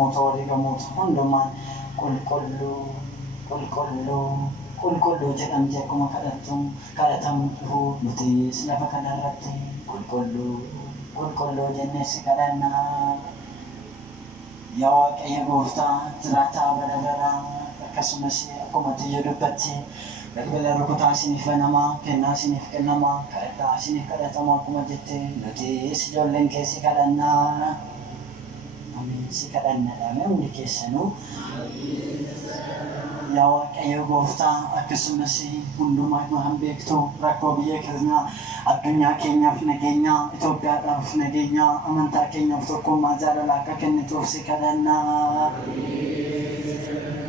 ergamoota walii gamoota hundumaan qulqulluu qulqulluu jedhamte akkuma kadhatamu dhufu nutis lafa kanarratti qulqulluu jennee si kadhannaa. Yaa Waaqayyo Gooftaa jiraataa bara baraa akkasumas akkuma tiyya dubbatti balbala rukutaa isiniif banamaa kennaa isiniif kennamaa kadhataa isiniif kadhatamaa akkuma jette nutis ijoolleen kee si kadhannaa. Amiin si kadhannaa hundi keessanuu. Yaa Waaqayyo Gooftaa akkasumas hundumaa nu hambeektu rakkoo biyya keenyaa addunyaa keenyaaf nageenya Itoophiyaadhaaf nageenya amantaa keenyaaf tokkummaa jaalala akka kennituuf si kadhannaa.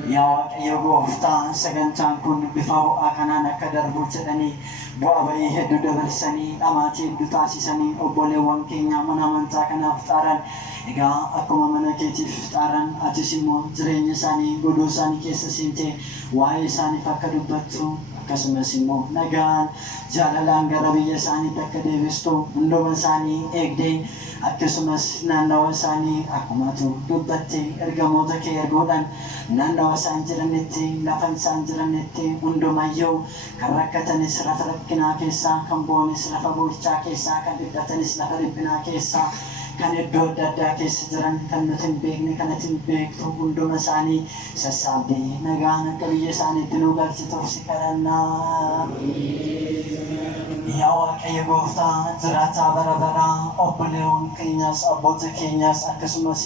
Yaa Waaqayyo Gooftaa sagantaan kun bifa ho'aa kanaan akka darbu jedhanii bu'aa bahii hedduu dabarsanii dhamaatii hedduu taasisanii obboleewwan keenya mana amantaa kanaaf xaaran egaa akkuma mana keetiif xaaran atis immoo jireenya isaanii godoo isaanii keessa seentee waa'ee isaaniif akka dubbattu akkasumas immoo nagaan jaalalaan gara biyya isaaniitti akka deebistu hunduma isaanii eegdee akkasumas naannawa isaanii akkumatu dubbatte ergamoota kee erguudhaan naannawa isaan jiranitti lafan isaan jiranitti hundumayyuu kan rakkatanis lafa rakkinaa keessaa kan boonis lafa boochaa keessaa kan dhiphatanis lafa dhiphinaa keessaa kan iddoo adda addaa keessa jiran kan nuti hin beekne kan ati hin beektu hunduma isaanii sassaabdee nagaan akka biyya isaaniitti nu galchituuf si kadhannaa. Yaa Waaqayyo Gooftaa jiraataa bara baraa obboleewwan keenyas abboota keenyas akkasumas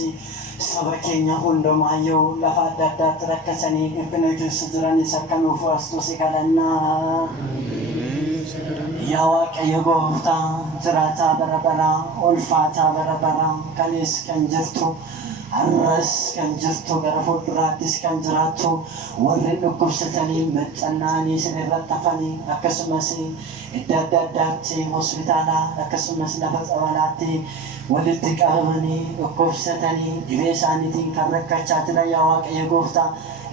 saba keenya hundumaayyuu lafa adda addaatti rakkatanii dhiphina keessa jiranis akka nuuf waastu si kadhannaa. Yaa Waaqayyo Gooftaa jiraataa bara baraa ulfaataa bara baraa kalees kan jirtu har'as kan jirtu gara fuulduraattis kan jiraattu warri dhukkubsatanii maxxannaanii sinirratti hafanii akkasumas iddoo adda addaatti hospitaalaa akkasumas lafa tsabalaatti walitti qabamanii dhukkubsatanii dhibee isaaniitiin kan rakkachaa jiran yaa Waaqayyo Gooftaa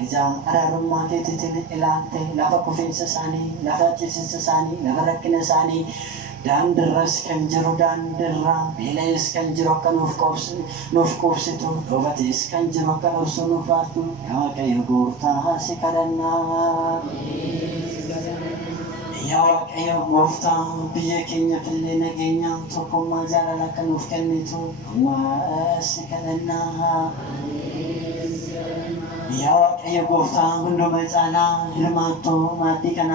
ijaan araarummaa keetiitiin ilaalte lafa kufiinsa isaanii lafa ciisinsa isaanii lafa rakkina isaanii daandirras kan jiru daandirra biilees kan jiru akka nuuf qubsitu dhobatees kan jiru akka dhobsu nuuf baaftu yaa Waaqayyo Gooftaa si kadhannaa. Yaa Waaqayyo Gooftaa biyya keenyaaf illee nageenya tokkummaa jaalala akka nuuf kennitu si kadhannaa. Yaa Waaqayyo Gooftaa hunduma caalaa hirmaattuu maaddii kanaa